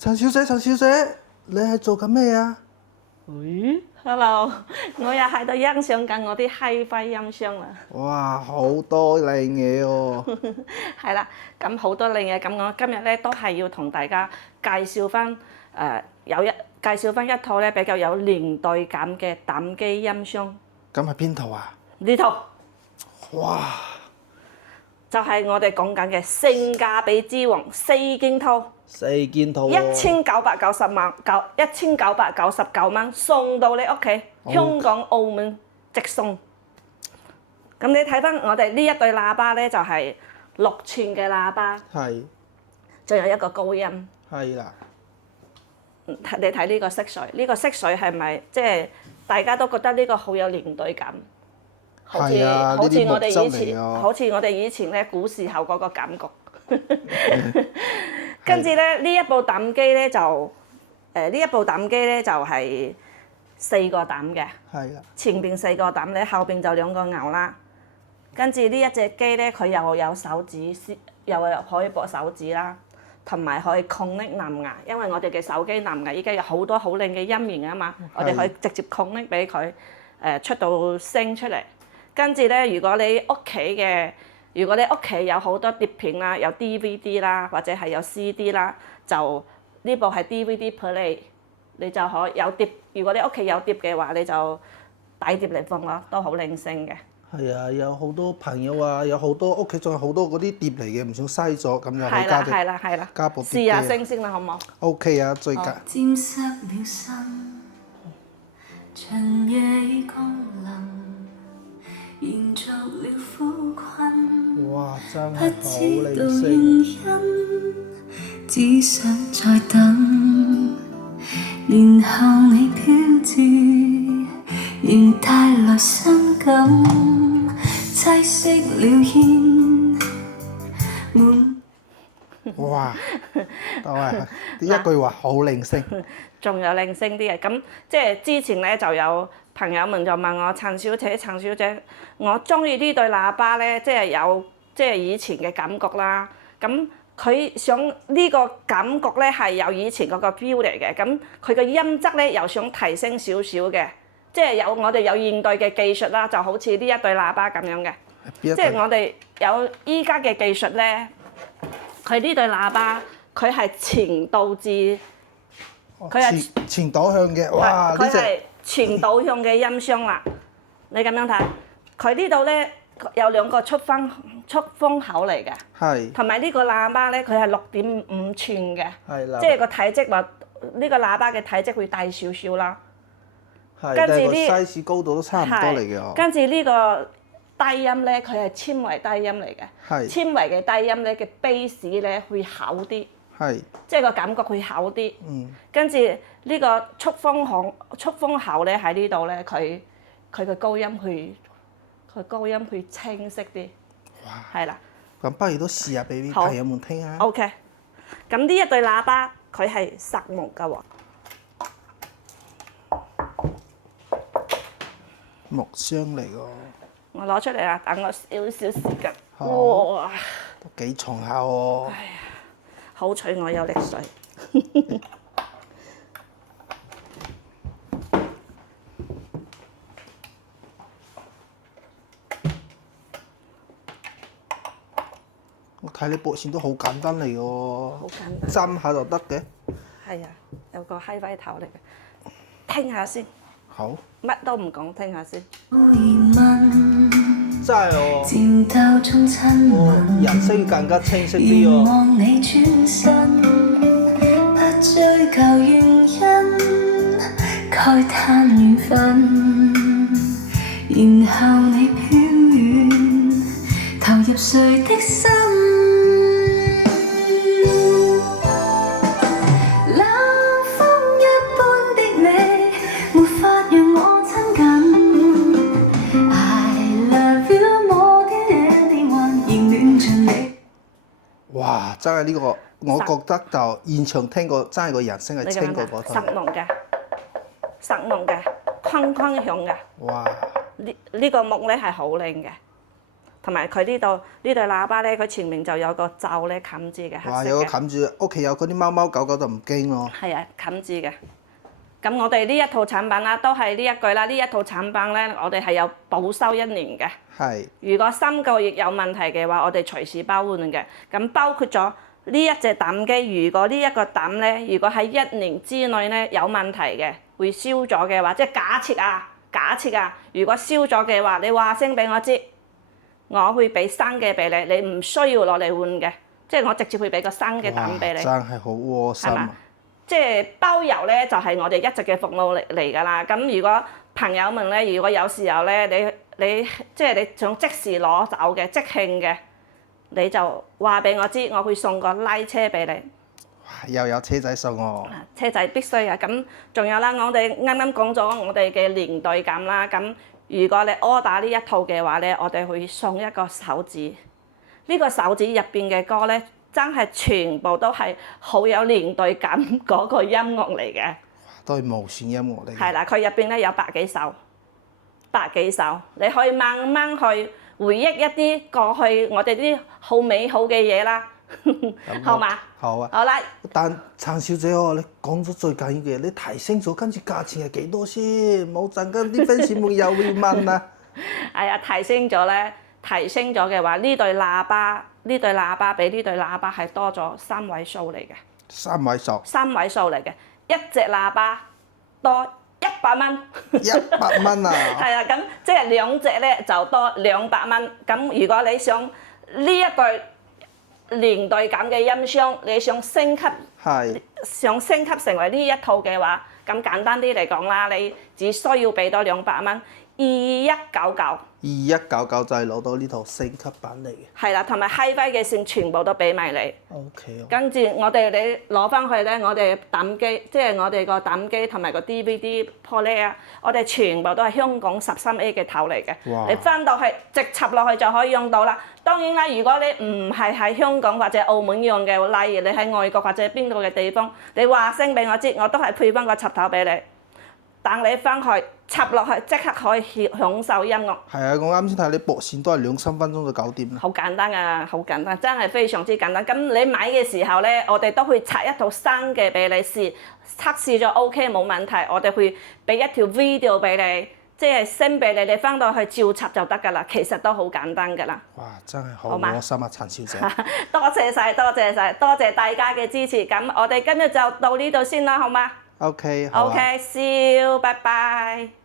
陳小姐，陳小姐，你係做緊咩啊？喂，Hello，我又喺度欣賞緊我啲 Hi-Fi 音箱啦。哇，好多靚嘢喎！係啦，咁好多靚嘢，咁我今日咧都係要同大家介紹翻介紹翻一套咧比較有年代感嘅膽機音箱。咁係邊套啊？呢套哇！就係我哋講緊嘅性價比之王4件套。4件套喎。1999蚊送到你屋企，香港、澳門直送。咁你睇翻我哋呢一對喇叭咧，就係6寸嘅喇叭，係。仲有一個高音。係啦。你睇呢個色水，呢個色水係咪即係大家都覺得呢個好有年代感？好似啊，好似呢啲我哋以木質嚟前，㗎好似我哋以前咧古時候嗰個感覺。跟住咧，呢一部膽機咧就呢一部膽機咧就係4個膽嘅，係啦。前邊4個膽咧，後邊就2個牛啦。跟住呢一隻機咧，佢又有手指，又可以駁手指啦，同埋可以 connect 藍牙，因為我哋嘅手機藍牙依家有好多好靚嘅音源啊嘛，我哋可以直接 connect 俾佢，出到聲出嚟。跟住咧，如果你屋企有好多碟片啦，有 DVD 啦，或者係有 CD 啦，就呢部係 DVD play，你就可以有碟。如果你屋企有碟嘅話，你就擺碟嚟放咯，都好靚聲嘅。係啊，有好多朋友啊，有好多屋企仲有好多嗰啲碟嚟嘅，唔想嘥咗，咁就可以加隻係啦，加部碟試下機。聲先啦，好唔好？ OK 啊，最佳。沾濕了心，長夜已降臨，延續了苦困，哇，真不係好知道靚聲。原因，只想再等，然後你飄至，仍帶來傷感，棲息了煙滿。哇！都係呢一句話好靚聲。仲有靚聲啲嘅，咁即係之前咧就有朋友們就問我陳小姐，我中意呢對喇叭咧，即係有即係以前嘅感覺啦。咁佢想呢個感覺咧係有以前嗰個 feel 嚟嘅，咁佢嘅音質咧又想提升少少嘅，即係我哋有現代嘅技術啦，就好似呢一對喇叭咁樣嘅，即係我哋有依家嘅技術咧，佢呢對喇叭佢係前導致。佢係前導向嘅，哇！佢係呢隻前導向嘅音箱啦。你咁樣睇，佢呢度咧有2個出風口嚟嘅，係同埋呢個喇叭咧佢係6.5寸嘅，係啦，即係個體積話呢個喇叭嘅體積會大少少啦。係，但係個 size 高度都差唔多嚟嘅哦。跟住呢個低音咧，佢係纖維低音嚟嘅，係纖維嘅低音咧嘅 bass 咧會厚啲。係。即係個感覺會厚啲，跟住呢個出風口咧喺呢度咧，佢嘅高音會清晰啲，係啦。咁不如都試下俾啲好朋友們聽下。OK，咁呢一對喇叭佢係實木㗎喎，木箱嚟㗎，我攞出嚟啦，等我少少時間。好哇！都幾重下喎。好彩我有力水。我睇你撥線都好簡單嚟㗎好喎，簡單。針下就得嘅。係啊，有個 Hi-Fi 頭嚟嘅，聽下先，好，乜都唔講，聽下先。真係喎，戰鬥中親吻，人聲更加清晰啲喎。願望你轉身，不追究原因，慨嘆緣分，然後你飄遠，投入誰的心？冷風一般的你，沒法讓我親近。I love you more than anyone，仍戀着你。哇！真係呢個，我覺得就現場聽過真係個人聲係你咁樣清過嗰睇，套。實木嘅，框框響嘅。哇！呢個木咧係好靚嘅，同埋佢呢度呢對喇叭咧，佢前面就有個罩咧冚住嘅，黑哇！色嘅。有個冚住，屋企有嗰啲貓貓狗狗就唔驚咯。係啊，冚住嘅。咁我哋呢一套產品啦，都係呢一句啦。呢一套產品咧，我哋係有保修1年嘅。係。如果3個月有問題嘅話，我哋隨時包換嘅。咁包括咗呢一隻膽機，如果呢一個膽咧，如果喺1年之內咧有問題嘅，會燒咗嘅話，即係假設啊，如果燒咗嘅話，你話聲俾我知，我會俾新嘅俾你，你唔需要攞嚟換嘅，即係我直接會俾個新嘅膽俾你。真係好窩心啊！即係包郵咧，就係我哋一直嘅服務嚟㗎啦。咁如果朋友們咧，如果有時候咧，你即係你想即時攞走嘅、即興嘅，你就話俾我知，我會送個拉車俾你。又有車仔送我。車仔必須啊！咁仲有啦，我哋啱啱講咗我哋嘅年代感啦。咁如果你 order 呢一套嘅話咧，我哋會送一個手指。呢個手指入邊嘅歌咧，真係全部都係好有年代感嗰個音樂嚟嘅。都係無線音樂嚟嘅。係啦，佢入邊咧有百幾首，你可以慢慢去回憶一啲過去我哋啲好美好嘅嘢啦。好嘛？好啊。好啦。但陳小姐喎，你講咗最緊要嘅，你提升咗，跟住價錢係幾多先？冇陣間啲 fans 們又會問啊。係啊，提升咗嘅話，呢對喇叭比呢對喇叭係多咗3位數嚟嘅。3位數。3位數嚟嘅，一隻喇叭多100蚊。100蚊啊！係啊，咁即係2隻咧就多200蚊。咁如果你想呢一對年代感嘅音箱，你想升級成為呢一套嘅話，咁簡單啲嚟講啦，你只需要俾多200蚊，2199。2199就係攞到呢套升級版嚟嘅。係啦，同埋 Hi-Fi 嘅線全部都俾埋你。OK。跟住你攞翻去咧，我哋膽機，即係我哋個膽機同埋個 DVD player，我哋全部都係香港13A 嘅頭嚟嘅。你翻到去直插落去就可以用到啦。當然啦，如果你唔係喺香港或者澳門用嘅，例如你喺外國或者邊度嘅地方，你話聲俾我知，我都係配翻個插頭俾你。等你翻去插落去，即刻可以享受音樂。係啊，我啱先睇你駁線都係2-3分鐘就搞掂啦。好簡單啊，好簡單，真係非常之簡單。咁你買嘅時候咧，我哋都會拆一套新嘅俾你試，測試咗 OK 冇問題，我哋會俾一條 video 俾你，即係 send 俾你，你翻到去照插就得㗎啦。其實都好簡單㗎啦。哇！真係好窩心啊，陳小姐。多謝晒，多謝大家嘅支持。咁我哋今日就到呢度先啦，好嗎？OK，好啊。OK，see you，拜拜。